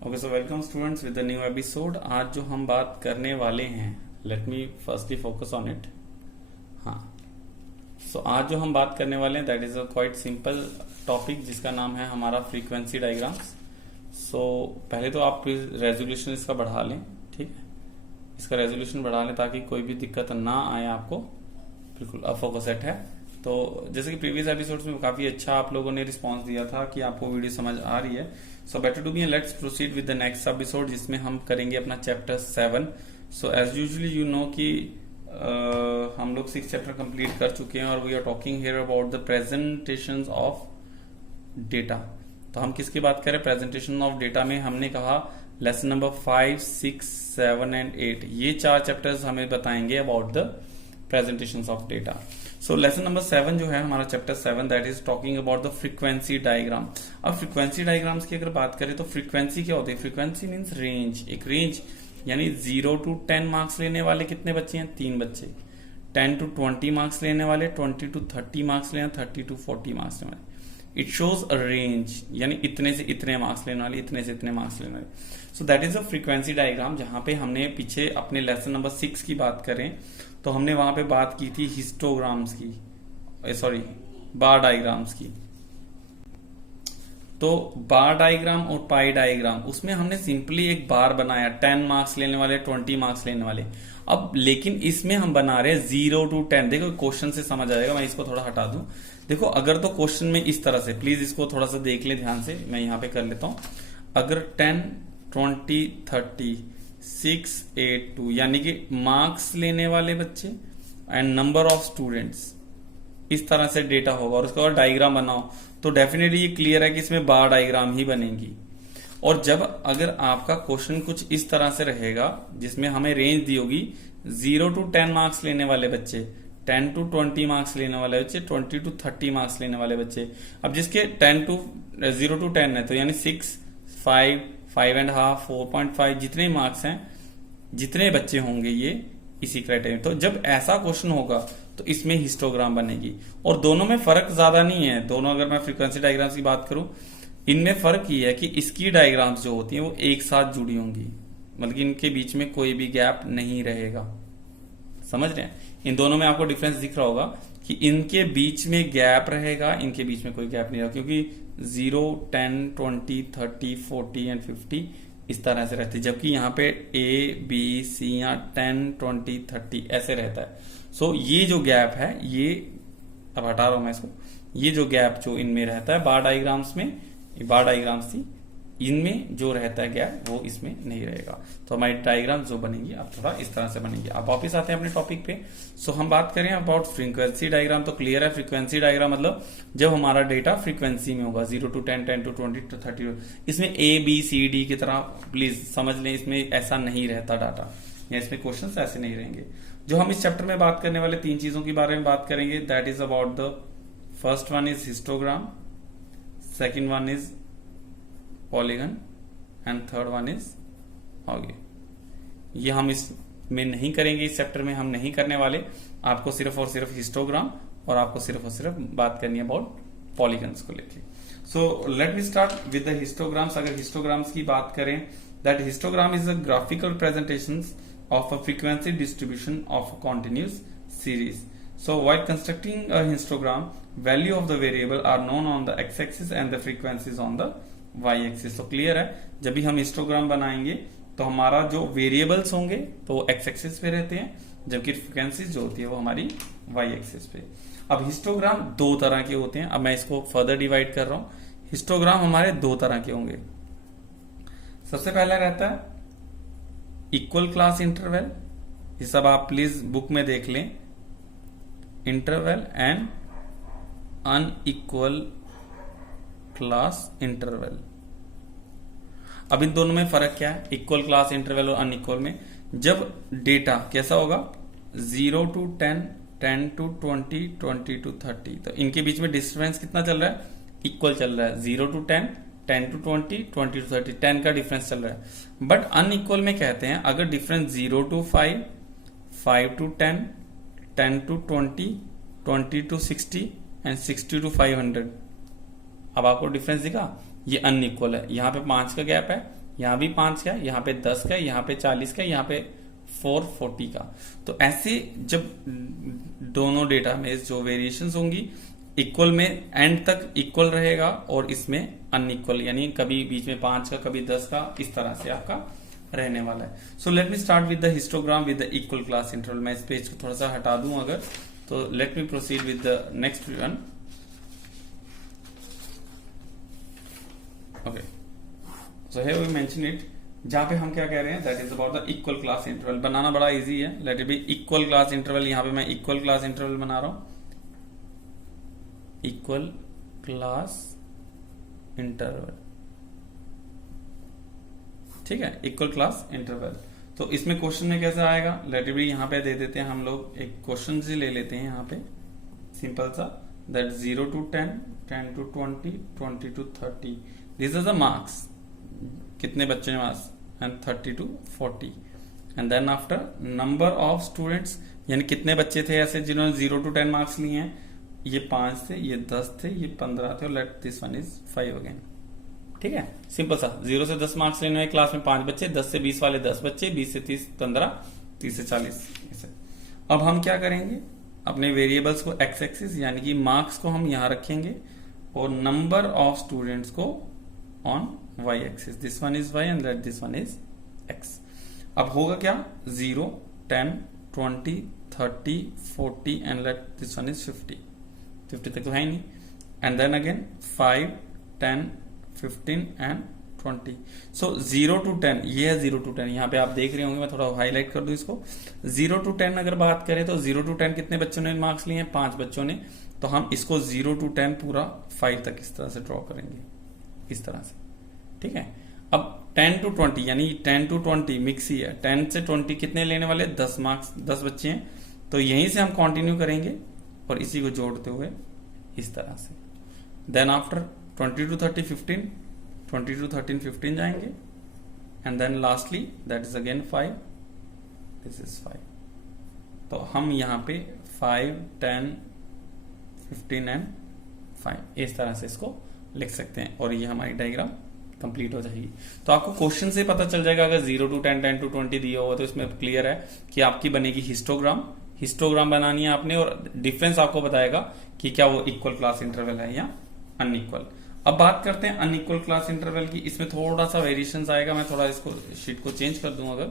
Okay so welcome students with the new episode. आज जो हम बात करने वाले हैं, let me firstly focus on it. हाँ, सो आज जो हम बात करने वाले हैं that is a quite simple topic जिसका नाम है हमारा फ्रीक्वेंसी डायग्राम्स। सो पहले तो आप प्लीज रेजोल्यूशन इसका बढ़ा लें, ठीक है, इसका रेजोल्यूशन बढ़ा लें ताकि कोई भी दिक्कत ना आए आपको। बिल्कुल अब फोकस सेट है। तो जैसे कि प्रीवियस एपिसोड्स में काफी अच्छा आप लोगों ने रिस्पांस दिया था कि आपको वीडियो समझ आ रही है। So better to be, let's proceed with the next episode जिसमें हम करेंगे अपना chapter 7। So as usually you know कि हम लोग 6 चैप्टर कंप्लीट कर चुके हैं और we are talking here about the presentation of data. तो हम किसकी बात करें? प्रेजेंटेशन ऑफ डेटा में हमने कहा लेसन नंबर 5, 6, 7 एंड 8 ये 4 चैप्टर्स हमें बताएंगे about the presentation of data. So lesson number 7 जो है हमारा chapter 7 that is talking about the frequency diagram. अब फ्रीक्वेंसी डायग्राम्स की अगर बात करें तो फ्रीक्वेंसी क्या होती है? फ्रीक्वेंसी मीन्स रेंज, एक रेंज, यानी 0 to 10 मार्क्स लेने वाले कितने बच्चे हैं? 3 बच्चे। 10 to 20 मार्क्स लेने वाले, 20 to 30 मार्क्स लेने, 30 to 40 मार्क्स लेने वाले। इट शोज अ रेंज, यानी इतने से इतने मार्क्स लेने वाले, इतने से इतने मार्क्स लेने वाले। सो that is a frequency diagram. जहां पे हमने पीछे अपने लेसन नंबर 6 की बात करें तो हमने वहां पे बात की थी हिस्टोग्राम्स की, सॉरी बार डायग्राम्स की। तो बार डायग्राम और पाई डायग्राम, उसमें हमने सिंपली एक बार बनाया, 10 मार्क्स लेने वाले, 20 मार्क्स लेने वाले। अब लेकिन इसमें हम बना रहे हैं 0 to 10। देखो क्वेश्चन से समझ आएगा, मैं इसको थोड़ा हटा दूं। देखो अगर तो क्वेश्चन में इस तरह से, प्लीज इसको थोड़ा सा देख ले ध्यान से, मैं यहां पे कर लेता हूं। अगर 10, 20, 30, 6, 8, 2 यानी कि मार्क्स लेने वाले बच्चे एंड नंबर ऑफ स्टूडेंट्स, इस तरह से डेटा होगा और उसके बाद डायग्राम बनाओ तो डेफिनेटली ये क्लियर है कि इसमें बार डायग्राम ही बनेगी। और जब अगर आपका क्वेश्चन कुछ इस तरह से रहेगा जिसमें हमें रेंज दी होगी 0 to 10 मार्क्स लेने वाले बच्चे, 10 to 20 मार्क्स लेने वाले बच्चे, 20 to 30 मार्क्स लेने वाले बच्चे। अब जिसके 0 to 10 है तो यानी 6, 5, 5.5, 4.5 जितने मार्क्स हैं, जितने बच्चे होंगे ये इसी क्राइटेरिया। तो जब ऐसा क्वेश्चन होगा तो इसमें हिस्टोग्राम बनेगी। और दोनों में फर्क ज्यादा नहीं है, दोनों अगर मैं फ्रीक्वेंसी डायग्राम्स की बात करूं, इनमें फर्क ये है कि इसकी डायग्राम्स जो होती हैं वो एक साथ जुड़ी होंगी, मतलब कि इनके बीच में कोई भी गैप नहीं रहेगा। समझ रहे हैं? इन दोनों में आपको डिफरेंस दिख रहा होगा कि इनके बीच में गैप रहेगा, इनके बीच में कोई गैप नहीं रहेगा, क्योंकि 0, 10, 20, 30, 40 एंड 50 इस तरह से रहती है, जबकि यहाँ पे A, B, C या 10, 20, 30 ऐसे रहता है। सो ये जो गैप है, ये अब हटा रहा हूं मैं इसको, ये जो गैप जो इनमें रहता है बार डायग्राम्स में, ये बार डायग्राम्स थी, इनमें जो रहता है गैप वो इसमें नहीं रहेगा। तो हमारी डायग्राम जो बनेंगी अब थोड़ा इस तरह से बनेंगी। अब वापिस आते हैं अपने टॉपिक पे। सो हम बात करें अबाउट फ्रीक्वेंसी डायग्राम। तो क्लियर है, फ्रीक्वेंसी डायग्राम मतलब जब हमारा डेटा फ्रीक्वेंसी में होगा, 0 to 10, 10 to 20 to 30। इसमें A, B, C, D की तरह प्लीज समझ लें, इसमें ऐसा नहीं रहता डाटा, या इसमें क्वेश्चन ऐसे नहीं रहेंगे। जो हम इस चैप्टर में बात करने वाले 3 चीजों के बारे में बात करेंगे, that is about the first one is histogram, second one is polygon and third one is आगे। ये हम इसमें नहीं करेंगे, इस चैप्टर में हम नहीं करने वाले। आपको सिर्फ और सिर्फ हिस्टोग्राम और आपको सिर्फ और सिर्फ बात करनी है अबाउट पॉलीगन्स को लेके। So let me start with the histograms. अगर हिस्टोग्राम्स की बात करें, that histogram is a graphical presentation of a frequency distribution of a continuous series. So while constructing a histogram, value of the variable are known on the x-axis and the frequencies on the y-axis. So clear है, जब भी हम histogram बनाएंगे तो हमारा जो variables होंगे तो वो x-axis पे रहते हैं, जबकि फ्रीक्वेंसीज जो होती है वो हमारी y-axis पे। अब हिस्टोग्राम 2 तरह के होते हैं। अब मैं इसको फर्दर डिवाइड कर रहा हूं। हिस्टोग्राम हमारे 2 तरह के होंगे। सबसे पहला रहता है इक्वल क्लास इंटरवल, ये सब आप प्लीज बुक में देख लें, interval and unequal class interval. अब इन दोनों में फर्क क्या है? इक्वल क्लास इंटरवल और अनइक्वल में जब डेटा कैसा होगा 0 to 10, 10 to 20, 20 to 30, तो इनके बीच में डिफरेंस कितना चल रहा है? इक्वल चल रहा है। 0 to 10, 10 to 20, 20 to 30, 10 का डिफरेंस चल रहा है। बट अनइक्वल में कहते हैं अगर difference 0 to 5, 5 to 10, 10 to 20, 20 to 60 and 60 to 500। अब आपको डिफरेंस दिखा, ये अनइक्वल है। यहाँ पे 5 का गैप है, यहाँ भी 5 का, यहाँ पे 10 का, यहाँ पे 40 का, यहाँ पे 440 का। तो ऐसे जब दोनों डेटा में जो वेरिएशंस होंगी इक्वल में एंड तक इक्वल रहेगा और इसमें अनइक्वल, यानी कभी बीच में 5 का कभी 10 का, इस तरह से आपका रहने वाला है। So let me start with the histogram with the equal class interval. मैं इस पेज को थोड़ा सा हटा दूं अगर, तो let me proceed with the next one. Okay, so here we mention it, जहां पे हम क्या कह रहे हैं, that is about the equal class interval. बनाना बड़ा इजी है, let it be equal class interval. यहां पे मैं इक्वल क्लास इंटरवल बना रहा हूं, इक्वल क्लास इंटरवल, ठीक है, इक्वल क्लास इंटरवल। तो इसमें क्वेश्चन में कैसा आएगा, लेट इट बी, यहां पे दे देते हैं हम लोग एक क्वेश्चन से ले लेते हैं यहाँ पे सिंपल सा, that 0 to 10, 10 to 20, 20 to 30, this is the marks, कितने बच्चे हैं marks, and 30 to 40, and then after number of students, यानी कितने बच्चे थे ऐसे जिन्होंने 0 to 10 मार्क्स लिए हैं, ये 5 थे, ये 10 थे, ये 15 थे, और late this one is 5 again. ठीक है, सिंपल सा, 0 से 10 मार्क्स लेने वाले क्लास में 5 बच्चे, 10 से 20 वाले 10 बच्चे, 20 से 30 15, 30 से 40 ऐसे। अब हम क्या करेंगे, अपने वेरिएबल्स को एक्स एक्सिस यानी कि मार्क्स को हम यहां रखेंगे और नंबर ऑफ स्टूडेंट्स को on y axis, this one is y and let this one is x. अब होगा क्या, 0, 10, 20, 30, 40 and let this one is 50 तक तो है ही नहीं, and then again 5, 10, 15 and 20। So 0 to 10, ये है 0 to 10, यहाँ पे आप देख रहे होंगे, मैं थोड़ा हाईलाइट कर दूं इसको। 0 to 10 अगर बात करें तो 0 to 10 कितने बच्चों ने मार्क्स लिए हैं, 5 बच्चों ने। तो हम इसको 0 to 10 पूरा 5 तक इस तरह से ड्रॉ करेंगे, इस तरह से, ठीक है। अब 10 to 20 यानी 10 to 20 मिक्स ही है, 10 से 20 कितने लेने वाले, 10 मार्क्स, 10 बच्चे हैं, तो यहीं से हम कंटिन्यू करेंगे और इसी को जोड़ते हुए इस तरह से। देन आफ्टर 20 to 30 15, 20 to 13 15 जाएंगे, and then lastly that is again 5, this is 5। तो हम यहाँ पे 5, 10, 15 एंड 5 इस तरह से इसको लिख सकते हैं और ये हमारी डायग्राम कंप्लीट हो जाएगी। तो आपको क्वेश्चन से पता चल जाएगा, अगर 0 to 10, 10 to 20 दिया हुआ तो इसमें क्लियर है कि आपकी बनेगी हिस्टोग्राम बनानी है आपने, और डिफरेंस आपको बताएगा कि क्या वो इक्वल क्लास इंटरवल है या अनइक्वल। अब बात करते हैं अनइक्वल क्लास इंटरवल की, इसमें थोड़ा सा वेरिएशन आएगा, मैं थोड़ा इसको शीट को चेंज कर दूं अगर।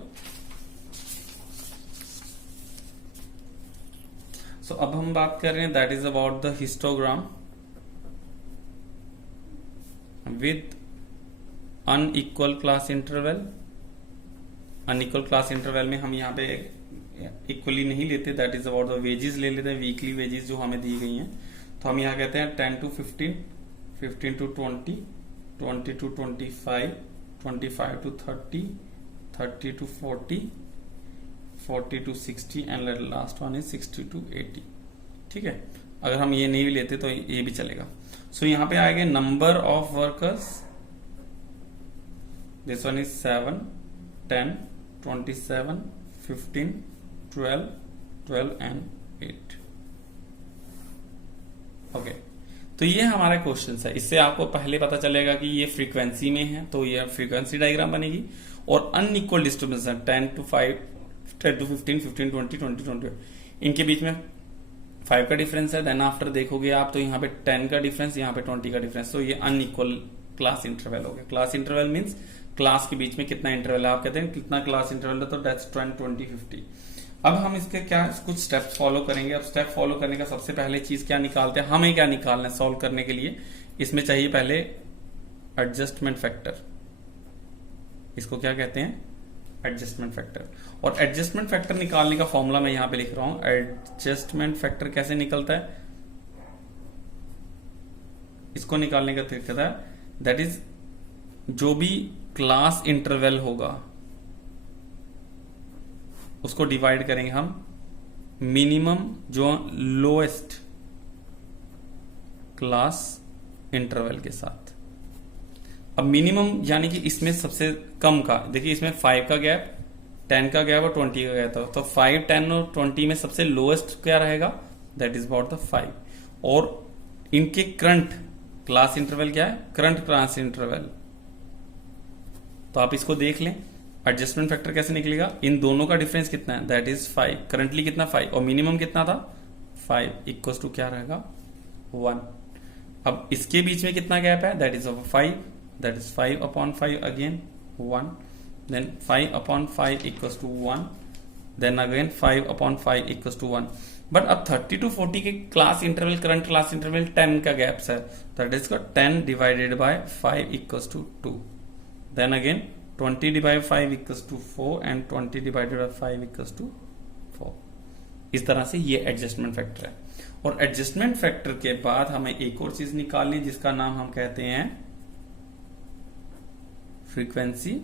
सो अब हम बात कर रहे हैं, that is about the histogram with unequal class interval. Unequal class interval में हम यहाँ पे इक्वली नहीं लेते, that is about the wages ले लेते हैं, वीकली वेजेस जो हमें दी गई हैं। तो हम यहाँ कहते हैं 10 to 15, 15 to 20, 20 to 25, 25 to 30, 30 to 40, 40 to 60 and last one is 60 to 80। ठीक है, अगर हम ये नहीं भी लेते तो ये भी चलेगा। सो यहाँ पे आएंगे number of workers, this one is 7, 10, 27, 15, 12, 12 and 8। Okay, तो ये हमारा क्वेश्चन है। इससे आपको पहले पता चलेगा कि ये फ्रीक्वेंसी में है, तो ये फ्रीक्वेंसी डायग्राम बनेगी, और अनइक्वल डिस्टर्बेंस है 10 to 5, 10 to 15, 15, 20, 20, 20, इनके बीच में 5 का डिफरेंस है। देन आफ्टर देखोगे आप तो यहाँ पे 10 का डिफरेंस, यहाँ पे 20 का डिफरेंस, तो ये अनइक्वल क्लास इंटरवल हो गया। क्लास इंटरवल मीन्स क्लास के बीच में कितना इंटरवल है, आप कहते हैं कितना क्लास इंटरवल है, तो दैट्स 10, 20, 50। अब हम इसके क्या कुछ स्टेप्स फॉलो करेंगे। अब स्टेप फॉलो करने का सबसे पहले चीज क्या निकालते हैं, हमें क्या निकालना है सॉल्व करने के लिए, इसमें चाहिए पहले एडजस्टमेंट फैक्टर। इसको क्या कहते हैं, एडजस्टमेंट फैक्टर। और एडजस्टमेंट फैक्टर निकालने का फॉर्मूला मैं यहां पे लिख रहा हूं। एडजस्टमेंट फैक्टर कैसे निकलता है, इसको निकालने का तरीका है, दैट इज जो भी क्लास इंटरवल होगा उसको डिवाइड करेंगे हम मिनिमम जो लोएस्ट क्लास इंटरवल के साथ। अब मिनिमम यानी कि इसमें सबसे कम का, देखिए इसमें 5 का गैप, 10 का गैप और 20 का गैप था, तो 5, 10 और 20 में सबसे लोएस्ट क्या रहेगा, दैट इज अबाउट द 5। और इनके करंट क्लास इंटरवल क्या है, करंट क्लास इंटरवल तो आप इसको देख लें, एडजस्टमेंट फैक्टर कैसे निकलेगा, इन दोनों का डिफरेंस कितना है, दैट इज 5, करंटली कितना 5 और मिनिमम कितना था 5, इक्वल्स टू क्या रहेगा 1। अब इसके बीच में कितना गैप है, that is 5, that is 5 upon 5 again 1, then 5 upon 5 equals to 1, then again 5 upon 5 equals to 1। But अब 30 to 40 के class interval, current class interval 10 का गैप है, that is 10 divided by 5 equals to 2, then again 20 divide 5 equals to 4 and 20 divided by 5 equals to 4। इस तरह से ये adjustment factor है। और एडजस्टमेंट फैक्टर के बाद हमें एक और चीज निकालनी जिसका नाम हम कहते हैं फ्रीक्वेंसी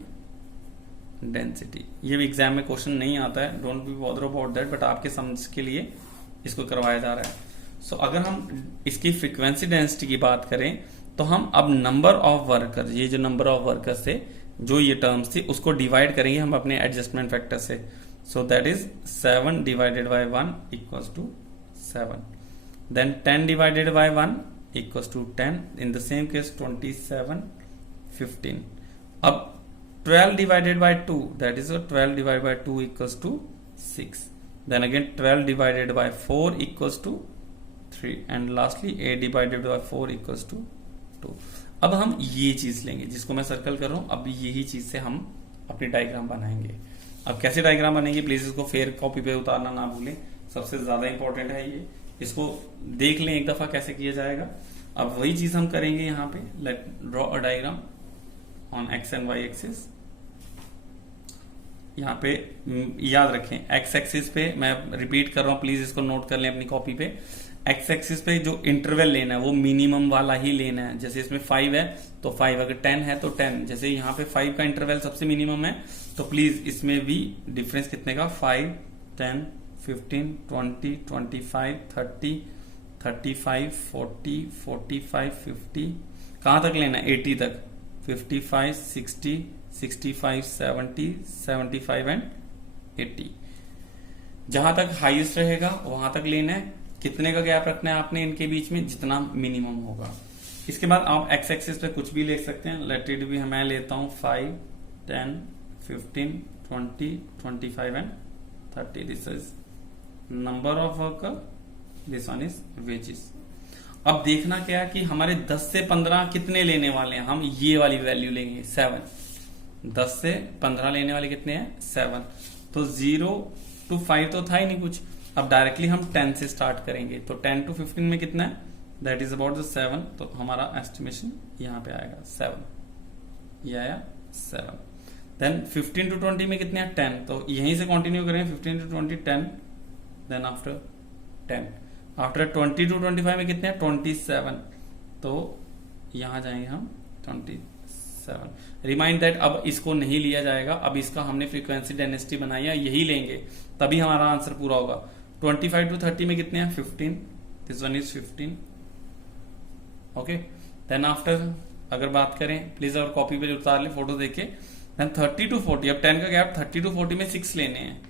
डेंसिटी। ये भी एग्जाम में क्वेश्चन नहीं आता है, don't be bother about that, but आपके समझ के लिए इसको करवाया जा रहा है। सो अगर हम इसकी फ्रीक्वेंसी डेंसिटी की बात करें तो हम अब नंबर ऑफ वर्कर, ये जो नंबर ऑफ वर्कर्स थे, जो ये टर्म्स थी, उसको डिवाइड करेंगे हम अपने एडजस्टमेंट फैक्टर से। So that is 7 divided by 1 equals to 7, then 10 divided by 1 equals to 10, in the same case 27, 15। अब 12 divided by 2, that is 12 divided by 2 equals to 6, then again 12 divided by 4 equals to 3, and lastly 8 divided by 4 equals to 2। अब हम ये चीज लेंगे जिसको मैं circle कर रहा हूं, अब यही चीज से हम अपनी डायग्राम बनाएंगे। अब कैसे डायग्राम बनेंगे, प्लीज इसको फेयर कॉपी पे उतारना ना भूलें, सबसे ज्यादा इंपॉर्टेंट है ये, इसको देख लें एक दफा कैसे किया जाएगा। अब वही चीज हम करेंगे यहाँ पे, let draw a diagram on x and y axis. यहाँ पे याद रखें, एक्स एक्सिस पे मैं रिपीट कर रहा हूं, प्लीज इसको नोट कर लें अपनी कॉपी पे। एक्स एक्सिस पे जो इंटरवल लेना है वो मिनिमम वाला ही लेना है। जैसे इसमें 5 है तो 5, अगर 10 है तो 10, जैसे यहाँ पे 5 का इंटरवल सबसे मिनिमम है, तो प्लीज इसमें भी डिफरेंस कितने का, 5, 10, 15, 20, 25, 30, 35, 40, 45, 50, कहां तक लेना है 80 तक, 55, 60, 65, 70, 75 एंड 80। जहां तक हाईएस्ट रहेगा वहां तक लेना है। कितने का गैप रखना है आपने इनके बीच में, जितना मिनिमम होगा। इसके बाद आप एक्स एक्सिस पे कुछ भी ले सकते हैं, लेट इट भी मैं लेता हूं 5, 10, 15, 20, 25 and 30। This is number of worker, this one is wages. अब देखना क्या है कि हमारे 10 से 15 कितने लेने वाले हैं, हम ये वाली वैल्यू लेंगे 7। 10 से 15 लेने वाले कितने हैं 7, तो 0 to 5 तो था ही नहीं कुछ। अब डायरेक्टली हम 10 से स्टार्ट करेंगे, तो 10 to 15 में कितना है, दैट इज अबाउट द 7, तो हमारा एस्टिमेशन यहां पे आएगा 7, ये आया 7। देन 15 to 20 में कितने हैं 10, तो यहीं से कंटिन्यू करेंगे 15 to 20 10, then after 10, after 20 to 25 में कितने हैं 27, तो यहां जाएंगे हम 27। रिमाइंड दैट अब इसको नहीं लिया जाएगा, अब इसका हमने फ्रीक्वेंसी डेंसिटी बनाई है, यही लेंगे तभी हमारा आंसर पूरा होगा। 25 to 30 में कितने हैं 15, this one is 15, okay. Then after अगर बात करें, प्लीज और कॉपी पे उतार ले फोटो देखे। देन 30 to 40, अब 10 का गैप 30 to 40 में 6 लेने हैं,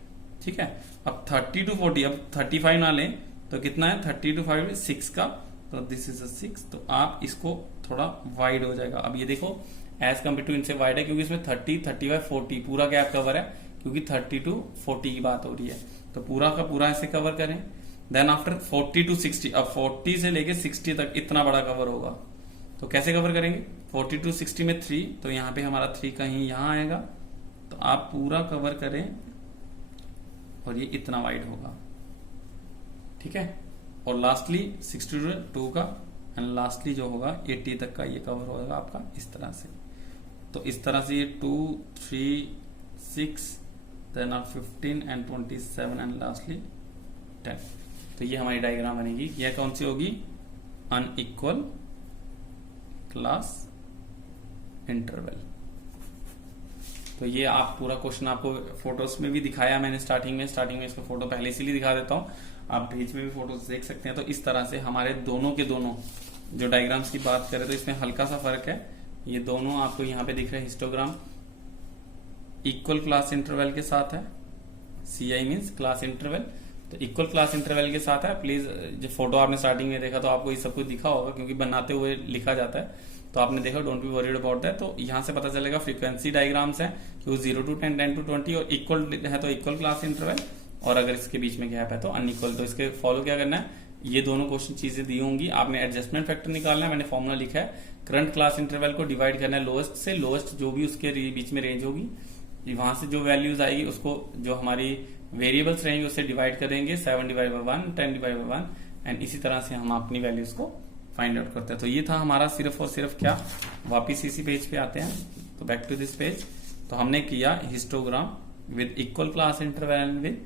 ठीक है। अब 30 to 40, अब 35 ना लें तो कितना है 30 to 5 6 का, तो दिस इज 6, तो आप इसको थोड़ा वाइड हो जाएगा। अब ये देखो एज कम्पेयर टू इनसे वाइड है, क्योंकि इसमें 30, 35, 40 पूरा गैप कवर है, क्योंकि 30 to 40 की बात हो रही है, तो पूरा का पूरा ऐसे कवर करें। देन आफ्टर 40 to 60, अब 40 से लेके 60 तक इतना बड़ा कवर होगा, तो कैसे कवर करेंगे, 40 to 60 में 3, तो यहाँ पे हमारा 3 कहीं यहाँ आएगा, तो आप पूरा कवर करें और ये इतना वाइड होगा, ठीक है। और लास्टली 60 to 2 का, एंड लास्टली जो होगा 80 तक का ये कवर होगा आपका इस तरह से। तो इस तरह से ये 2, 3, 6, देन 15 एंड 27 एंड लास्टली 10। तो ये हमारी डायग्राम बनेगी। यह कौन सी होगी, अनइक्वल क्लास इंटरवल। तो ये आप पूरा क्वेश्चन आपको फोटोज में भी दिखाया मैंने स्टार्टिंग में इसको फोटो पहले इसीलिए दिखा देता हूं, आप पेज में भी फोटोज देख सकते हैं। तो इस तरह से हमारे दोनों के दोनों जो डायग्राम्स की बात करें तो इसमें हल्का सा फर्क है, ये दोनों आपको यहाँ पे दिख रहे हैं। हिस्टोग्राम इक्वल क्लास इंटरवल के साथ है, CI मीन्स क्लास इंटरवल, तो इक्वल क्लास इंटरवल के साथ है। प्लीज जो फोटो आपने स्टार्टिंग में देखा तो आपको ये सब कुछ दिखा होगा, क्योंकि बनाते हुए लिखा जाता है। तो आपने देखा don't be worried about that. तो यहाँ से पता चलेगा फ्रीक्वेंसी डायग्राम्स है कि वो 0 to 10, 10 to 20 और इक्वल है तो इक्वल क्लास इंटरवल, और अगर इसके बीच में गैप है तो अनइक्वल। तो इसके फॉलो क्या करना है, ये दोनों क्वेश्चन चीजें दी होंगी, आपने एडजस्टमेंट फैक्टर निकालना है। मैंने फॉर्मूला लिखा है, करंट क्लास इंटरवल को डिवाइड करना है लोएस्ट से, लोएस्ट जो भी उसके बीच में रेंज होगी, वहां से जो वैल्यूज आएगी उसको जो हमारी वेरिएबल्स रहेंगे उससे डिवाइड करेंगे, 7/1, 10/1, एंड इसी तरह से हम अपनी वैल्यूज को फाइंड आउट करते हैं। तो ये था हमारा सिर्फ और सिर्फ क्या, वापिस इसी पेज पे आते हैं, तो बैक टू दिस पेज। तो हमने किया histogram with equal class interval and with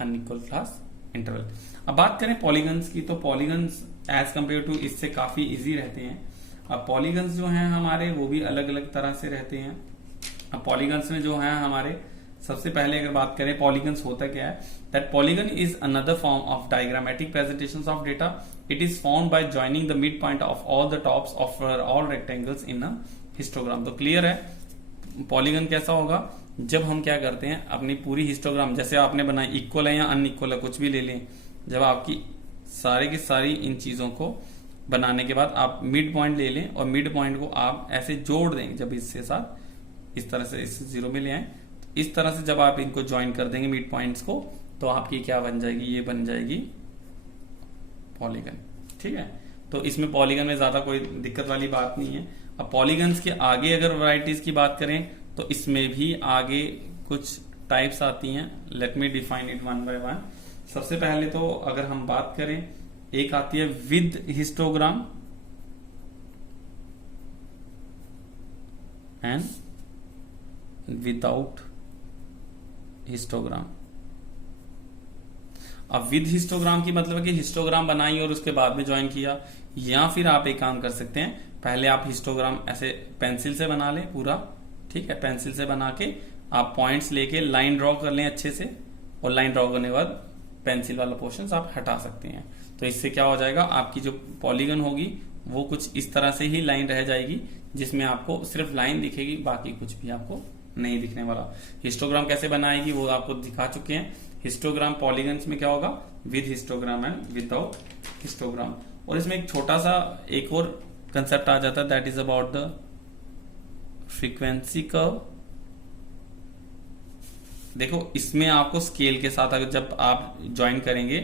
unequal class interval. अब बात करें पॉलीगन्स की, तो पॉलीगन्स एज कंपेयर टू इससे काफी इजी रहते हैं। अब पॉलीगन्स जो हैं हमारे वो भी अलग अलग तरह से रहते हैं। अब पॉलीगन्स में जो है हमारे, सबसे पहले अगर बात करें पॉलीगन्स होता क्या है, that polygon is another form of diagrammatic presentation of data. It is found by joining the mid point of all the tops of all rectangles in a histogram. तो क्लियर है, पॉलीगन कैसा होगा, जब हम क्या करते हैं अपनी पूरी हिस्टोग्राम, जैसे आपने बनाई इक्वल है या अनइक्वल है कुछ भी ले लें, जब आपकी सारी की सारी इन चीजों को बनाने के बाद आप मिड पॉइंट ले लें और मिड पॉइंट को आप ऐसे जोड़ देंगे, जब इससे साथ इस तरह से इस 0 में ले आए, इस तरह से जब आप इनको ज्वाइन कर देंगे मिड पॉइंट्स को, तो आपकी क्या बन जाएगी, ये बन जाएगी पॉलीगन। ठीक है, तो इसमें पॉलीगन में ज्यादा कोई दिक्कत वाली बात नहीं है। अब पॉलीगन्स के आगे अगर वैरायटीज की बात करें तो इसमें भी आगे कुछ टाइप्स आती हैं। Let me define it one by one. सबसे पहले तो अगर हम बात करें, एक आती है with histogram and without histogram. अब विद हिस्टोग्राम की मतलब है कि हिस्टोग्राम बनाई और उसके बाद में ज्वाइन किया, या फिर आप एक काम कर सकते हैं, पहले आप हिस्टोग्राम ऐसे पेंसिल से बना लें पूरा, ठीक है, पेंसिल से बना के आप पॉइंट्स लेके लाइन ड्रॉ कर लें अच्छे से, और लाइन ड्रॉ करने के बाद पेंसिल वाला पोर्शन आप हटा सकते हैं। तो इससे क्या हो जाएगा, आपकी जो पॉलीगन होगी वो कुछ इस तरह से ही लाइन रह जाएगी, जिसमें आपको सिर्फ लाइन दिखेगी, बाकी कुछ भी आपको नहीं दिखने वाला। हिस्टोग्राम कैसे बनाएगी वो आपको दिखा चुके हैं। हिस्टोग्राम पॉलीगन्स में क्या होगा, with histogram and without histogram. और इसमें एक छोटा सा एक और कंसेप्ट आ जाता है, that is about the frequency curve. देखो इसमें आपको स्केल के साथ अगर जब आप ज्वाइन करेंगे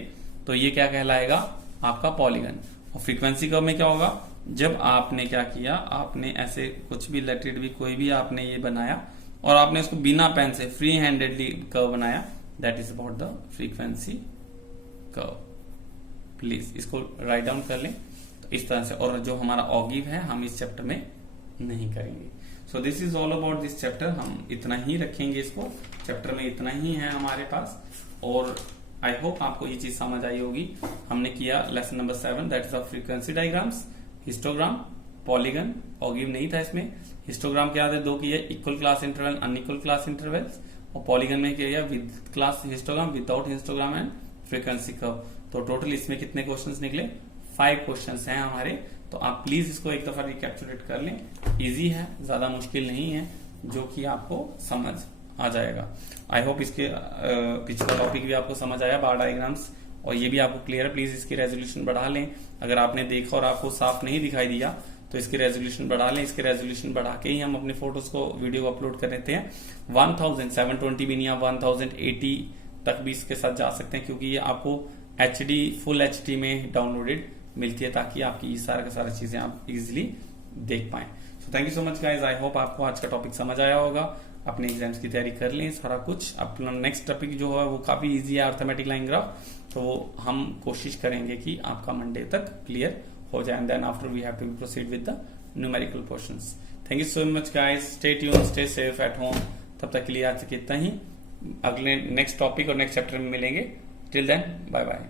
तो ये क्या कहलाएगा, आपका पॉलीगन। और फ्रीक्वेंसी कर्व में क्या होगा, जब आपने क्या किया, आपने ऐसे कुछ भी लेटेड भी कोई भी आपने ये बनाया और आपने इसको बिना पेन से फ्री हैंडेडली कर्व बनाया, that is about the frequency curve. Please इसको राइट डाउन कर लें। तो इस तरह से, और जो हमारा ऑगिव है हम इस चैप्टर में नहीं करेंगे। So this is all about this chapter. हम इतना ही रखेंगे इसको, चैप्टर में इतना ही है हमारे पास। और आई होप आपको ये चीज समझ आई होगी। हमने किया lesson number 7, that is the frequency diagrams, histogram, polygon, ogive नहीं था इसमें। हिस्टोग्राम क्या आते, दो किए, equal class interval, unequal class interval. और पॉलीगन में किया with class histogram, without histogram and frequency curve. तो टोटल इसमें कितने क्वेश्चंस निकले, 5 क्वेश्चंस हैं हमारे। तो आप प्लीज इसको एक दफा रिकैप्चुलेट कर लें, इजी है, ज्यादा मुश्किल नहीं है, जो कि आपको समझ आ जाएगा। आई होप इसके पिछला टॉपिक भी आपको समझ आया, बार डायग्राम्स, और ये भी आपको क्लियर है। प्लीज इसकी रेजोल्यूशन बढ़ा लें। अगर आपने देखा और आपको साफ नहीं दिखाई दिया तो इसकी रेजोल्यूशन बढ़ा लें। इसकी रेजोल्यूशन बढ़ा के ही हम अपने फोटोज को वीडियो को अपलोड कर देते हैं। 1720 भी नहीं, आप 1080 तक भी इसके साथ जा सकते हैं, क्योंकि ये आपको HD फुल HD में डाउनलोडेड मिलती है, ताकि आपकी ये सारा का सारा चीजें आप इजिली देख पाए। So thank you so much guys. I hope आपको आज का टॉपिक समझ आया होगा। अपने एग्जाम्स की तैयारी कर लें सारा कुछ। अपना नेक्स्ट टॉपिक जो है वो काफी इजी है, अर्थमेटिक लाइन ग्राफ, तो वो हम कोशिश करेंगे कि आपका मंडे तक क्लियर हो जाए। And then after we have to proceed with the numerical questions. Thank you so much guys, stay tune, stay safe at home. तब तक के लिए आज तक इतना ही। अगले नेक्स्ट टॉपिक और नेक्स्ट चैप्टर में मिलेंगे। Till then bye bye.